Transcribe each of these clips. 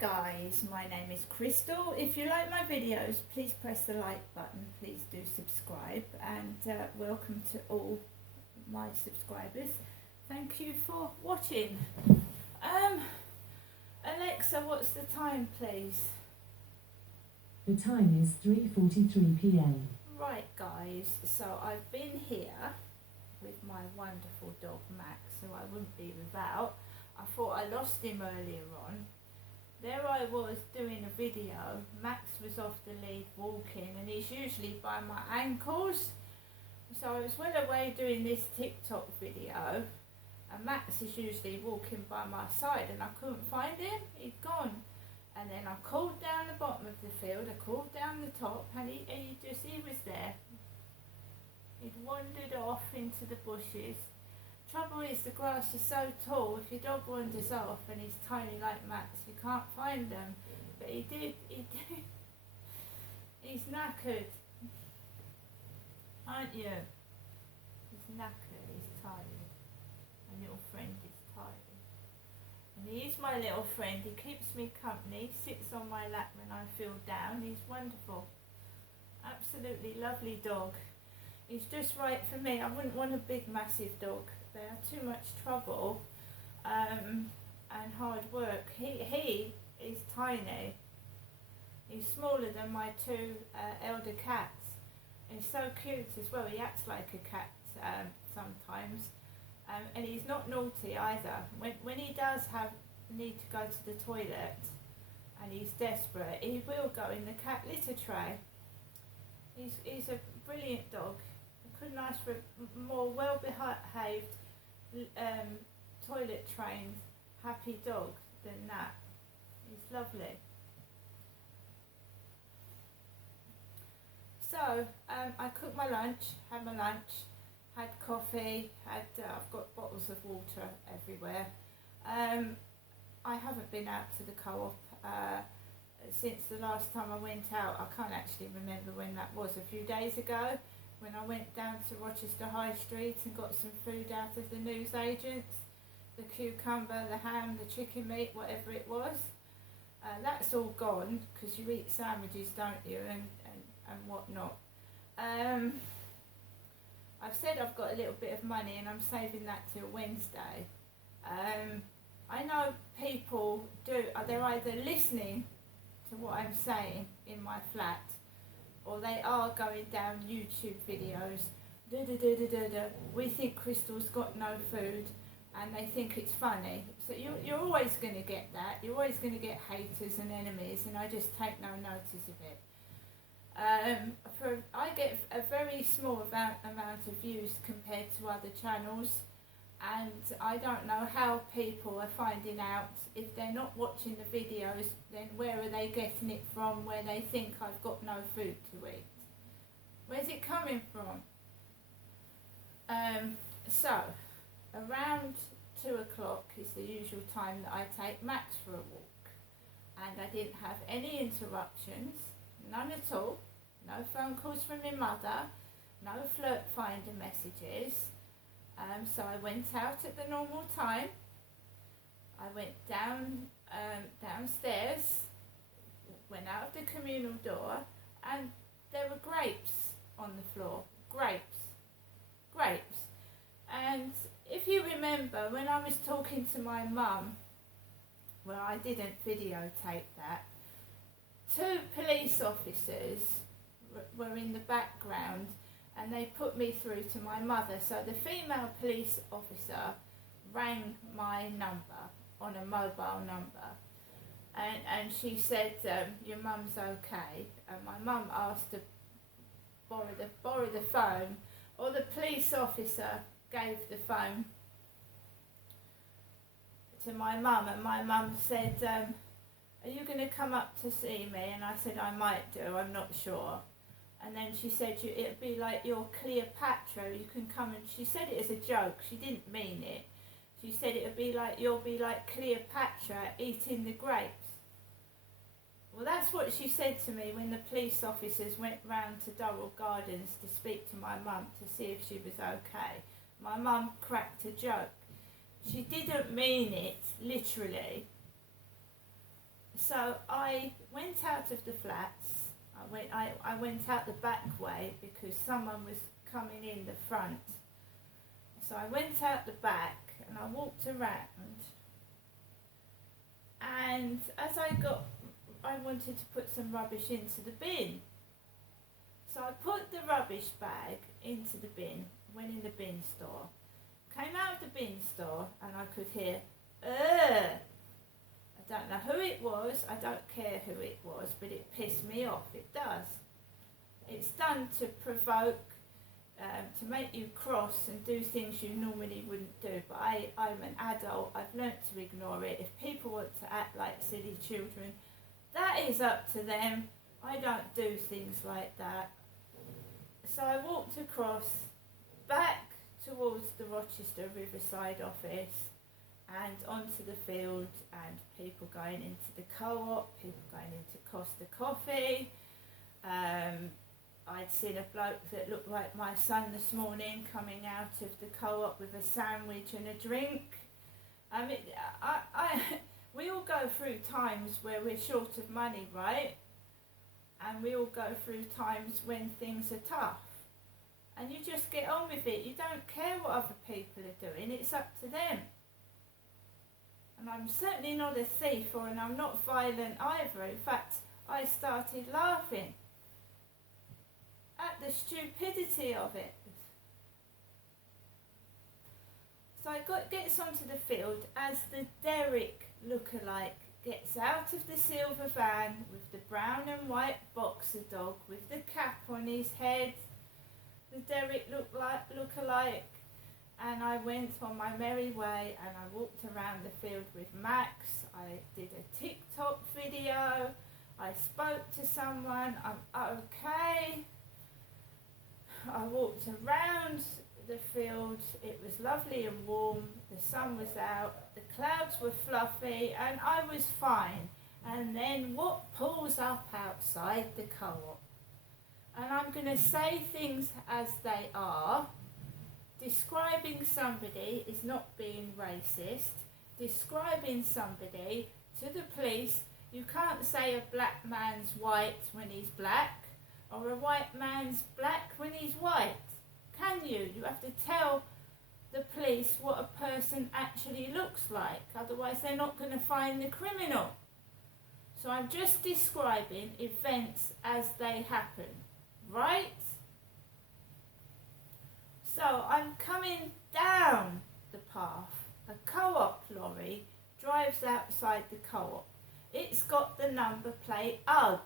guys, my name is Crystal. If you like my videos, please press the like button, please do subscribe, and welcome to all my subscribers. Thank you for watching. Alexa, what's the time, please? The time is 3:43 p.m. Right guys, so I've been here with my wonderful dog Max, who I wouldn't be without. I thought I lost him earlier on. There I was doing a video, Max was off the lead walking, and he's usually by my ankles. So I was well away doing this TikTok video, and Max is usually walking by my side, and I couldn't find him, he'd gone. And then I called down the bottom of the field, I called down the top, and he was there. He'd wandered off into the bushes. Trouble is, the grass is so tall, if your dog wanders off and he's tiny like Max, you can't find them. But he did. He's knackered. Aren't you? He's knackered, he's tired. My little friend is tired. And he is my little friend, he keeps me company, sits on my lap when I feel down. He's wonderful. Absolutely lovely dog. He's just right for me. I wouldn't want a big massive dog. They are too much trouble and hard work. He is tiny. He's smaller than my two elder cats. He's so cute as well. He acts like a cat sometimes, and he's not naughty either. When he does have need to go to the toilet and he's desperate, he will go in the cat litter tray. He's a brilliant dog. I couldn't ask for a more well behaved, toilet trained, happy dog than that. He's lovely. So I cooked my lunch, had coffee, I've got bottles of water everywhere. I haven't been out to the co-op since the last time I went out. I can't actually remember when that was, a few days ago, when I went down to Rochester High Street and got some food out of the newsagents, the cucumber, the ham, the chicken meat, whatever it was. That's all gone, because you eat sandwiches, don't you, and whatnot. I've said I've got a little bit of money and I'm saving that till Wednesday. I know people they're either listening to what I'm saying in my flat, or they are going down YouTube videos, we think Crystal's got no food, and they think it's funny. So you're always going to get that. You're always going to get haters and enemies, and I just take no notice of it. I get a very small amount of views compared to other channels, and I don't know how people are finding out. If they're not watching the videos, then where are they getting it from, where they think I've got no food to eat? Where's it coming from? So around 2 o'clock is the usual time that I take Max for a walk, and I didn't have any interruptions, none at all. No phone calls from my mother, no flirt finder messages. So I went out at the normal time. I went downstairs, went out of the communal door, and there were grapes on the floor. Grapes. And if you remember, when I was talking to my mum, well, I didn't videotape that, 2 police officers were in the background, and they put me through to my mother. So the female police officer rang my number on a mobile number, and she said, your mum's okay. And my mum asked to borrow the phone, or the police officer gave the phone to my mum, and my mum said, are you going to come up to see me? And I said, I might do, I'm not sure. And then she said, it'd be like your Cleopatra, you can come, and she said it as a joke, she didn't mean it. She said you'll be like Cleopatra eating the grapes. Well, that's what she said to me when the police officers went round to Durrell Gardens to speak to my mum to see if she was okay. My mum cracked a joke. She didn't mean it, literally. So I went out of the flats. I went out the back way because someone was coming in the front. So I went out the back and I walked around. And as I wanted to put some rubbish into the bin. So I put the rubbish bag into the bin, went in the bin store, came out of the bin store and I could hear, ugh. I don't know who it was, I don't care who it was, but it pissed me off, it does. It's done to provoke, to make you cross and do things you normally wouldn't do, but I'm an adult, I've learnt to ignore it. If people want to act like silly children, that is up to them. I don't do things like that. So I walked across, back towards the Rochester Riverside office and onto the field, and people going into the co-op, people going into Costa Coffee. I'd seen a bloke that looked like my son this morning coming out of the co-op with a sandwich and a drink. I mean, we all go through times where we're short of money, right? And we all go through times when things are tough. And you just get on with it. You don't care what other people are doing. It's up to them. And I'm certainly not a thief, and I'm not violent either. In fact, I started laughing at the stupidity of it. So I gets onto the field as the Derek lookalike gets out of the silver van with the brown and white boxer dog with the cap on his head, the Derek lookalike, and I went on my merry way and I walked around the field with Max. I did a TikTok video, I spoke to someone, I'm okay. I walked around the field, it was lovely and warm, the sun was out, the clouds were fluffy and I was fine. And then what pulls up outside the co-op? And I'm going to say things as they are. Describing somebody is not being racist. Describing somebody to the police, you can't say a black man's white when he's black, or a white man's black when he's white. Can you? You have to tell the police what a person actually looks like, otherwise they're not going to find the criminal. So I'm just describing events as they happen, right? So I'm coming down the path. A co-op lorry drives outside the co-op. It's got the number plate UG,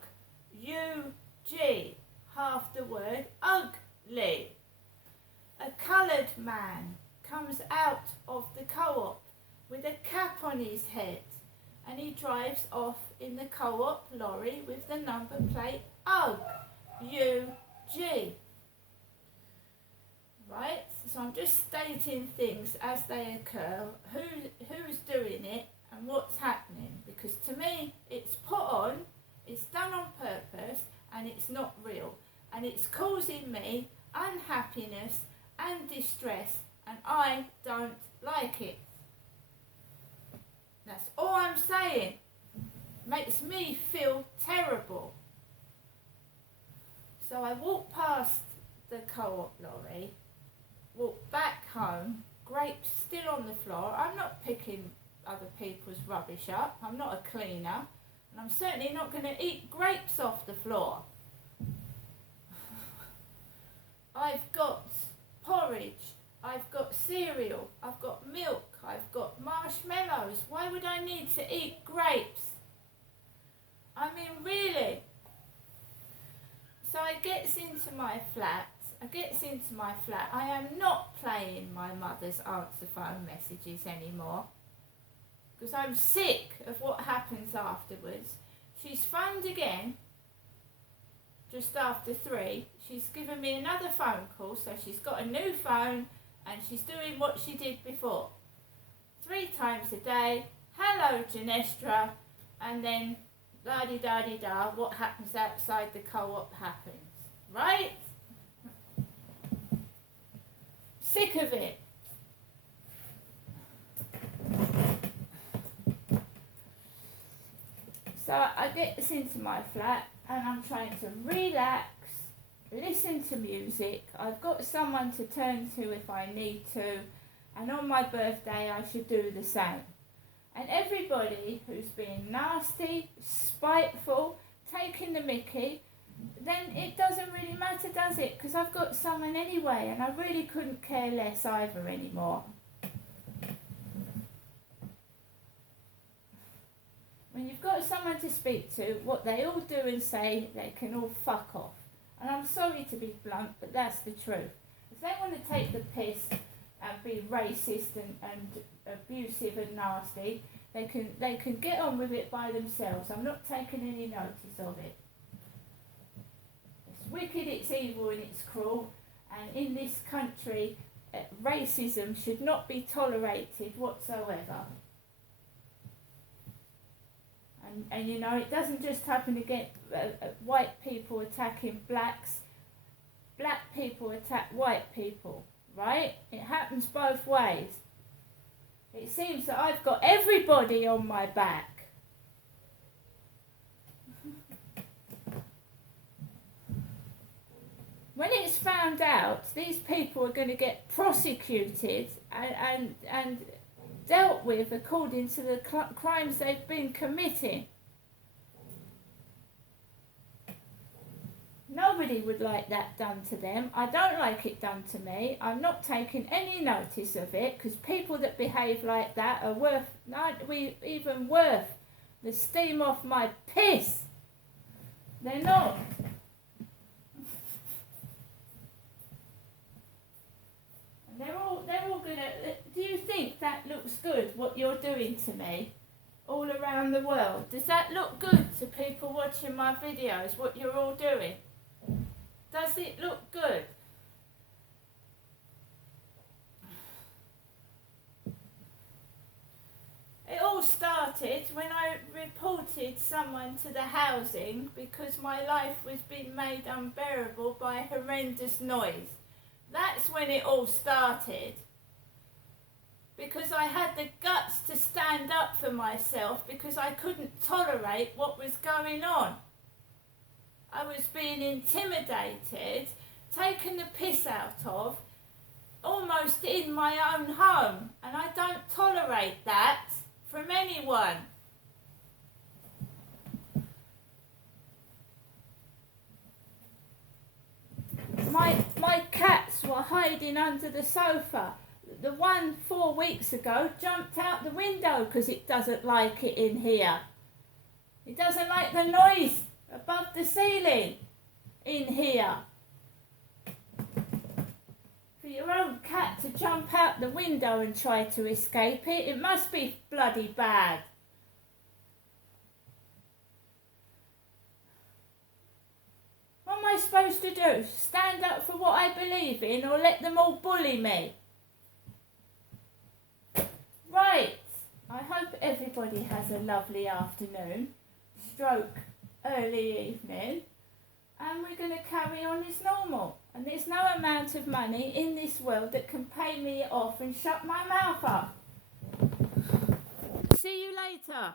U-G, half the word ugly. A coloured man comes out of the co-op with a cap on his head and he drives off in the co-op lorry with the number plate UG, U-G. Right? So I'm just stating things as they occur, who's doing it and what's happening, because to me it's put on, it's done on purpose and it's not real, and it's causing me unhappiness and distress and I don't like it. That's all I'm saying. Makes me feel terrible. So I walk past the co-op lorry, walk back home, grapes still on the floor. I'm not picking other people's rubbish up. I'm not a cleaner. And I'm certainly not going to eat grapes off the floor. I've got porridge, I've got cereal, I've got milk, I've got marshmallows. Why would I need to eat grapes? I mean, really? So I gets into my flat. I am not playing my mother's answer phone messages anymore because I'm sick of what happens afterwards. She's phoned again just after 3. She's given me another phone call, so she's got a new phone and she's doing what she did before. 3 times a day, hello Janestra, and then la-di-da-di-da, what happens outside the co-op happens, right? Sick of it. So So I get this into my flat and I'm trying to relax, listen to music. I've got someone to turn to if I need to, and on my birthday I should do the same. And everybody who's being nasty, spiteful, taking the mickey, then it doesn't really matter, does it? Because I've got someone anyway, and I really couldn't care less either anymore. When you've got someone to speak to, what they all do and say, they can all fuck off. And I'm sorry to be blunt, but that's the truth. If they want to take the piss and be racist and abusive and nasty, they can get on with it by themselves. I'm not taking any notice of it. It's wicked, it's evil, and it's cruel. And in this country, racism should not be tolerated whatsoever. And you know, it doesn't just happen to get white people attacking blacks. Black people attack white people, right? It happens both ways. It seems that I've got everybody on my back. When it's found out, these people are going to get prosecuted and dealt with according to the crimes they've been committing. Nobody would like that done to them. I don't like it done to me. I'm not taking any notice of it, because people that behave like that are even worth the steam off my piss. They're not. And they're all gonna. Do you think that looks good, what you're doing to me all around the world? Does that look good to people watching my videos, what you're all doing? Does it look good? It all started when I reported someone to the housing because my life was being made unbearable by horrendous noise. That's when it all started. Because I had the guts to stand up for myself, because I couldn't tolerate what was going on. I was being intimidated, taken the piss out of, almost in my own home. And I don't tolerate that from anyone. My cats were hiding under the sofa. The one 4 weeks ago jumped out the window because it doesn't like it in here. It doesn't like the noise above the ceiling in here. For your own cat to jump out the window and try to escape it, it must be bloody bad. What am I supposed to do? Stand up for what I believe in, or let them all bully me? Right, I hope everybody has a lovely afternoon, stroke early evening, and we're going to carry on as normal. And there's no amount of money in this world that can pay me off and shut my mouth up. See you later.